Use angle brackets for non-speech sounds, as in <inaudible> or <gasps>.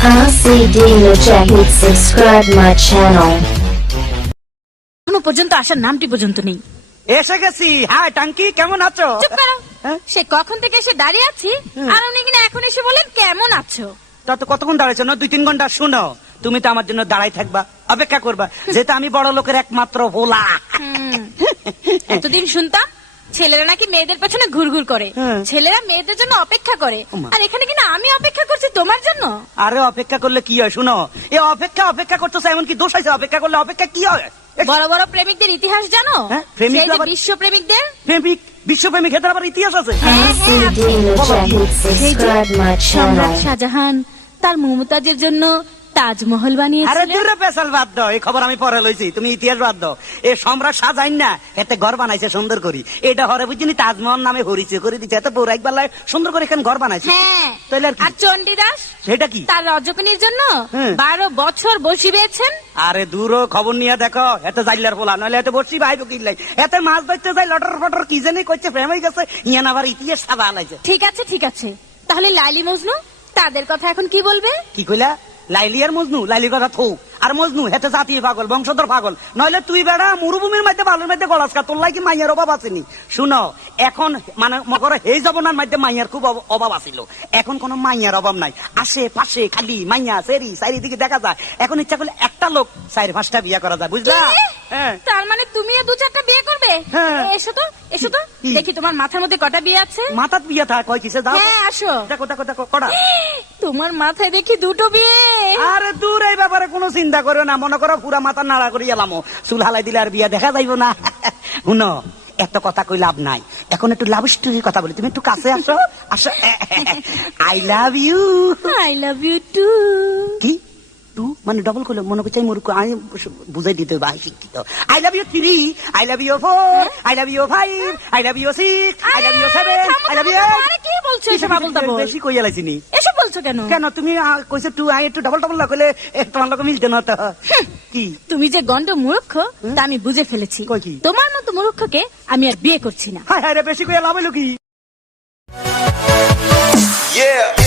RCD Mujahid subscribe my channel. এখনও পর্যন্ত আসার নামটি পর্যন্ত নেই। এসে গেছি। হ্যাঁ টাঙ্কি কেমন আছো? চুপ করো। হ্যাঁ? সে কখন থেকে এসে দাঁড়িয়ে আছি? আর উনি কিনা এখন এসে বলেন কেমন আছো? তা তো কতক্ষণ দাঁড়াইছো না দুই তিন ঘণ্টা শুনো। তুমি তো আমার জন্য দাঁড়াই থাকবা অপেক্ষা করবা। যেহেতু আমি বড় লোকের একমাত্র ভোলা। এতদিন শুনতাম ছেলেরা নাকি মেয়েদের পেছনে ঘুরঘুর করে। হ্যাঁ। ছেলেরা মেয়েদের জন্য অপেক্ষা করে। ওমা। আর এখানে কিনা আমি অপেক্ষা করছি তোমার জন্য? আরে অপেক্ষা করলে কি হয় শুনো? এ অপেক্ষা অপেক্ষা করতেছে এমন কি দোষ আছে অপেক্ষা করলে অপেক্ষা কি হয়? এ, বড় বড় প্রেমিকদের ইতিহাস জানো? হ্যাঁ, প্রেমিকরা সেই যে আবার- বিশ্ব প্রেমিকদের প্রেমিক বিশ্বপ্রেমিক হেতার আবার ইতিহাস আছে? হ্যাঁ, subscribe my সম্রাট channel. শাহজাহান তার মমতাজের জন্য তাজমহল আরে বানিয়েছিলেন দূরে বাদ দাও এই খবর আমি পরে লইছি তুমি ইতিহাস বাদ দাও। এ সম্রাট সাজাইন না এতে ঘর বানাইছে সুন্দর করি। এটা হরে বুঝিনি তাজমহল নামে হরিছে করে দিচ্ছে এত পৌরাইক বেলায় সুন্দর করে এখানে ঘর বানাইছে। হ্যাঁ। তাইলে আর কি? আর চণ্ডীদাস? সেটা কি? তার রজকিনীর জন্য হ্যাঁ। বারো বছর বসি পেয়েছেন? আরে দূর খবর নিয়ে দেখো এত জাইলার পোলা নইলে এত বসি ভাই কিনলাই এত মাছ ধরতে যাই লটর ফটর কি জানি করছে প্রেম হয়ে গেছে ইয়ান আবার ইতিহাস সাদা আলাইছে। ঠিক আছে ঠিক আছে। তাহলে লাইলি মজনু তাদের কথা এখন কি বলবে? কি কইলা? লাইলি আর মজনু লাইলি কথা থৌ। আর মজনু হেতে জাতি পাগল বংশধর পাগল। নইলে তুই বেড়া মরুভূমির মধ্যে বালুর মধ্যে গলাসকা তোর লাগি মাইয়ার অভাব আসেনি। শুনো এখন মানে মকর হে জবনার মধ্যে মাইয়ার খুব অভ- অভাব আছিল এখন কোনো মাইয়ার অভাব নাই। আশে পাশে খালি মাইয়া সেরি চারিদিকে দেখা যায়। এখন ইচ্ছা করলে একটা লোক চারি পাঁচটা বিয়া করা যায় বুঝলা? কি? হ্যাঁ। তুমিও দু চারটা বিয়ে করবে? হ্যাঁ। এসো তো এসো তো। কি? দেখি তোমার মাথার মধ্যে কটা বিয়ে আছে? মাথাত বিয়া থাক কয় কিসে দাও হ্যাঁ আসো। দেখো দেখো দেখো কটা। <gasps> তোমার মাথায় দেখি দুটো বিয়ে। আরে দূর এই ব্যাপারে কোনো চিন্তা করো না। মনে করো পুরা মাথা নাড়া করি এলামো। চুল হালাই দিলে আর বিয়া দেখা যাইব না। <laughs> শুনো এত কথা কই লাভ নাই। এখন একটু লাভ স্টোরির কথা বলি। তুমি একটু কাছে আসো। আসো। I love you I love you too মানে ডবল করলে। মনে করছে আমি মূর্খ আমি বুঝাই দিতে হবে শিক্ষিত। I love you three I love you four I love you five I love you six I love you seven I love you আরে কি বলছো এসব আবল তাবল বেশি কইয়া লাইছিনি এসব বলছো কেন? কেন? তুমি কইছো টু আই একটু ডবল ডবল লাগলে তোমার লোক মিলতে না তো। কি? তুমি যে গন্ড মূর্খ তা আমি বুঝে ফেলেছি। কই কি? তোমার মতো মূর্খকে আমি আর বিয়ে করছি না। হায় হায় রে বেশি কইয়া লাভ হইল কি? Yeah.